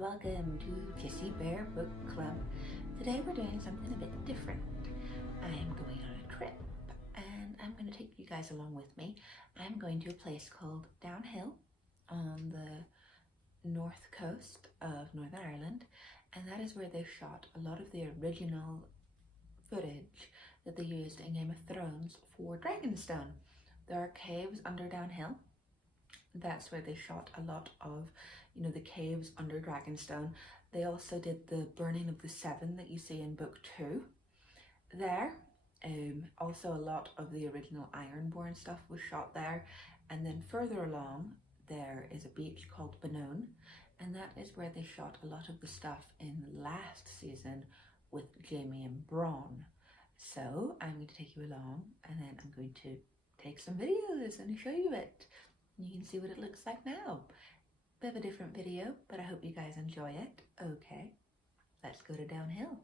welcome to Kissy Bear Book Club. Today we're doing something a bit different. I'm going on a trip and I'm going to take you guys along with me. I'm going to a place called Downhill on the north coast of Northern Ireland, and that is where they shot a lot of the original footage that they used in Game of Thrones for Dragonstone. There are caves under Downhill. That's where they shot a lot of, the caves under Dragonstone. They also did the burning of the Seven that you see in book 2 there. Also a lot of the original Ironborn stuff was shot there. And then further along there is a beach called Benone, and that is where they shot a lot of the stuff in the last season with Jaime and Bronn. So I'm going to take you along, and then I'm going to take some videos and show you it. You can see what it looks like now. Bit of a different video, but I hope you guys enjoy it. Okay, let's go to Downhill.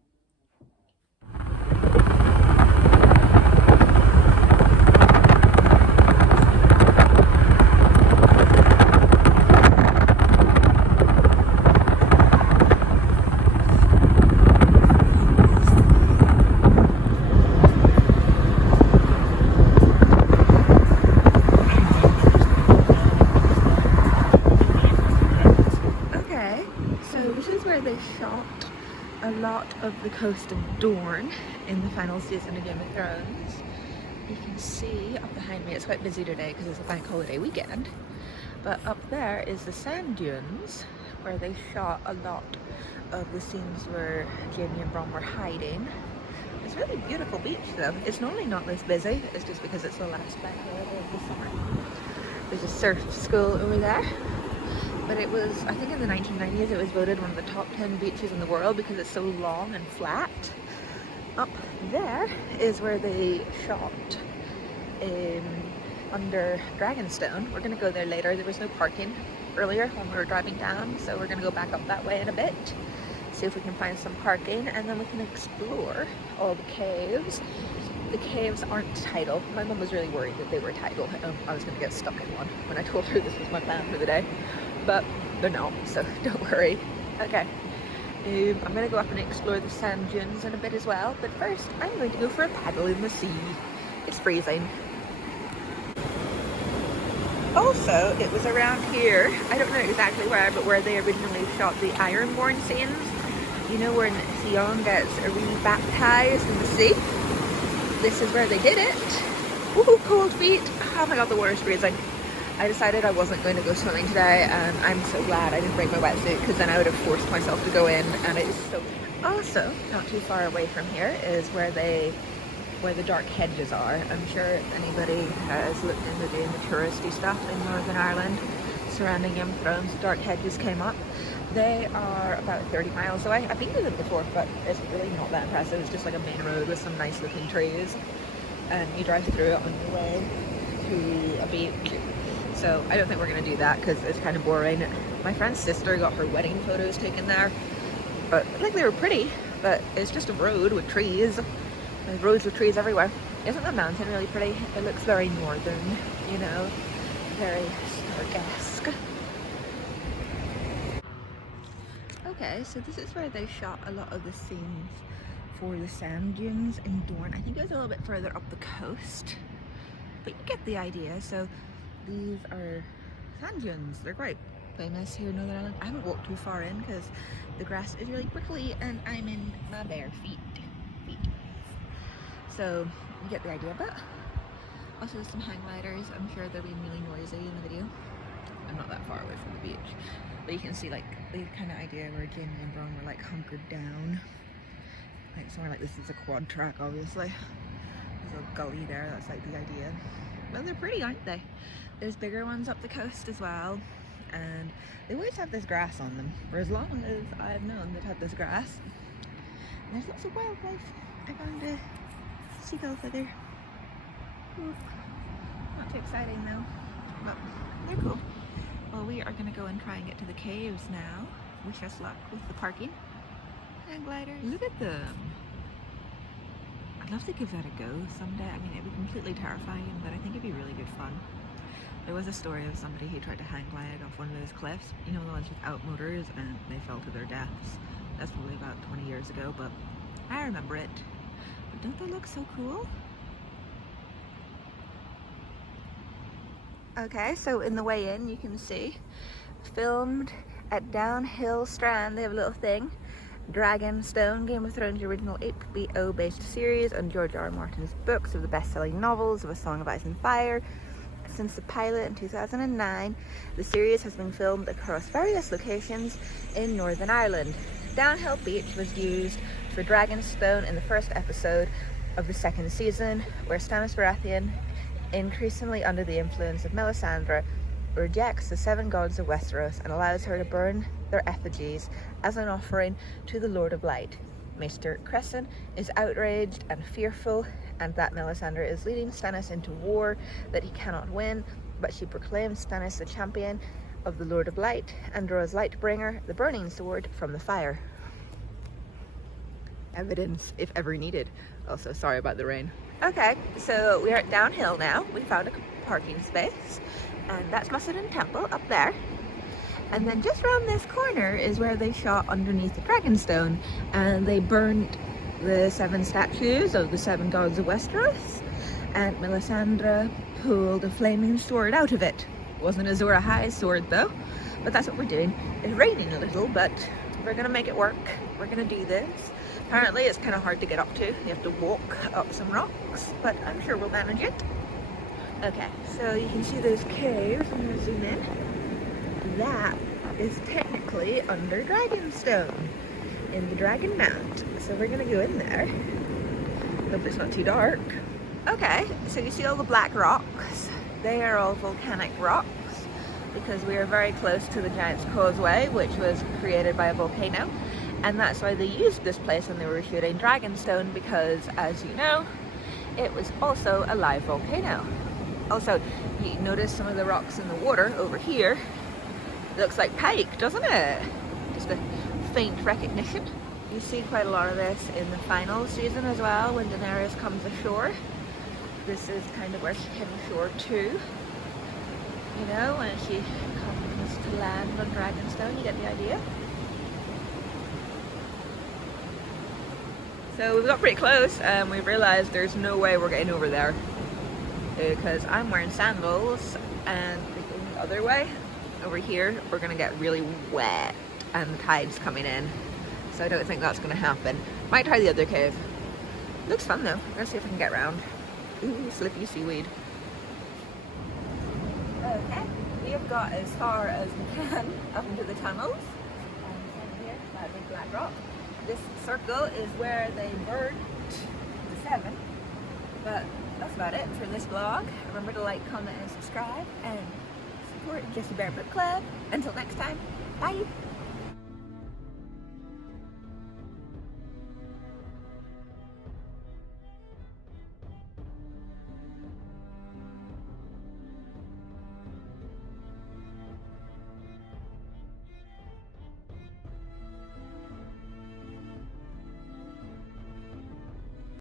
They shot a lot of the coast of Dorne in the final season of Game of Thrones. You can see up behind me, it's quite busy today because it's a bank holiday weekend, but up there is the sand dunes where they shot a lot of the scenes where Jaime and Bronn were hiding. It's a really beautiful beach though. It's normally not this busy, it's just because it's the last bank holiday of the summer. There's a surf school over there. But it was, I think in the 1990s, it was voted one of the top 10 beaches in the world because it's so long and flat. Up there is where they shot under Dragonstone. We're going to go there later. There was no parking earlier when we were driving down, so we're going to go back up that way in a bit, see if we can find some parking, and then we can explore all the caves. The caves aren't tidal. My mum was really worried that they were tidal. I was going to get stuck in one when I told her this was my plan for the day. But they're not, so don't worry. Okay, I'm going to go up and explore the sand dunes in a bit as well, but first I'm going to go for a paddle in the sea. It's freezing. Also, it was around here, I don't know exactly where, but where they originally shot the Ironborn scenes. You know, when Theon gets re-baptized in the sea? This is where they did it. Woohoo, cold feet. Oh my god, the water's freezing. I decided I wasn't going to go swimming today, and I'm so glad I didn't bring my wetsuit because then I would have forced myself to go in, and it is so... Also, not too far away from here is where the dark hedges are. I'm sure if anybody has looked into doing the touristy stuff in Northern Ireland surrounding Game of Thrones, the dark hedges came up. They are about 30 miles away. I've been to them before, but it's really not that impressive. It's just like a main road with some nice looking trees, and you drive through it on your way to a beach. So I don't think we're going to do that because it's kind of boring. My friend's sister got her wedding photos taken there, but like they were pretty, but it's just a road with trees. There's roads with trees everywhere. Isn't the mountain really pretty? It looks very northern, you know, very Stark-esque. Okay, so this is where they shot a lot of the scenes for the sand dunes in Dorne. I think it was a little bit further up the coast, but you get the idea. So these are sand dunes. They're quite famous here in Northern Ireland. I haven't walked too far in because the grass is really prickly and I'm in my bare feet. So you get the idea. But also some hang gliders. I'm sure they're being really noisy in the video. I'm not that far away from the beach, but you can see like the kind of idea where Jaime and Bronn were like hunkered down, like somewhere like this is a quad track. Obviously there's a gully there. That's like the idea. Well, they're pretty, aren't they? There's bigger ones up the coast as well, and they always have this grass on them. For as long as I've known, they've had this grass. And there's lots of wildlife. I found a seagull feather. Ooh. Not too exciting though, but they're cool. Well, we are going to go and try and get to the caves now. Wish us luck with the parking. Hang gliders. Look at them. I'd love to give that a go someday. I mean, it'd be completely terrifying, but I think it'd be really good fun. There was a story of somebody who tried to hang glide off one of those cliffs, you know, the ones without motors, and they fell to their deaths. That's probably about 20 years ago, but I remember it. But don't they look so cool? Okay, so in the way in you can see, filmed at Downhill Strand, they have a little thing. Dragonstone, Game of Thrones original HBO based series on George R. R. Martin's books of the best-selling novels of A Song of Ice and Fire. Since the pilot in 2009, the series has been filmed across various locations in Northern Ireland. Downhill Beach was used for Dragonstone in the first episode of the second season, where Stannis Baratheon, increasingly under the influence of Melisandre, rejects the seven gods of Westeros and allows her to burn their effigies as an offering to the Lord of Light. Maester Cresson is outraged and fearful, and that Melisandre is leading Stannis into war that he cannot win, but she proclaims Stannis the champion of the Lord of Light and draws Lightbringer, the burning sword, from the fire. Evidence, if ever needed. Also, sorry about the rain. Okay, so we are at Downhill now. We found a parking space, and that's Musselin Temple up there. And then just around this corner is where they shot underneath the Dragonstone, and they burnt the seven statues of the seven gods of Westeros, and Melisandre pulled a flaming sword out of it. Wasn't a Azor Ahai sword though, but that's what we're doing. It's raining a little, but we're gonna make it work. We're gonna do this. Apparently it's kind of hard to get up to. You have to walk up some rocks, but I'm sure we'll manage it. Okay, so you can see those caves. I'm gonna zoom in. That is technically under Dragonstone in the Dragon Mount. So we're gonna go in there. Hope it's not too dark. Okay, so you see all the black rocks. They are all volcanic rocks because we are very close to the Giant's Causeway, which was created by a volcano. And that's why they used this place when they were shooting Dragonstone, because as you know, it was also a live volcano. Also, you notice some of the rocks in the water over here. It looks like pike, doesn't it? Just a faint recognition. You see quite a lot of this in the final season as well, when Daenerys comes ashore. This is kind of where she came ashore too. You know, when she comes to land on Dragonstone, you get the idea. So we've got pretty close and we realized there's no way we're getting over there because I'm wearing sandals, and the other way over here we're gonna get really wet and the tide's coming in, so I don't think that's gonna happen. Might try the other cave. Looks fun though. Let's see if I can get around. Ooh, slippy seaweed. Okay, we have got as far as we can up into the tunnels. And here, that big black rock. This circle is where they burned the seven. But that's about it for this vlog. Remember to like, comment, and subscribe, and support Jessie Bear Book Club. Until next time, bye!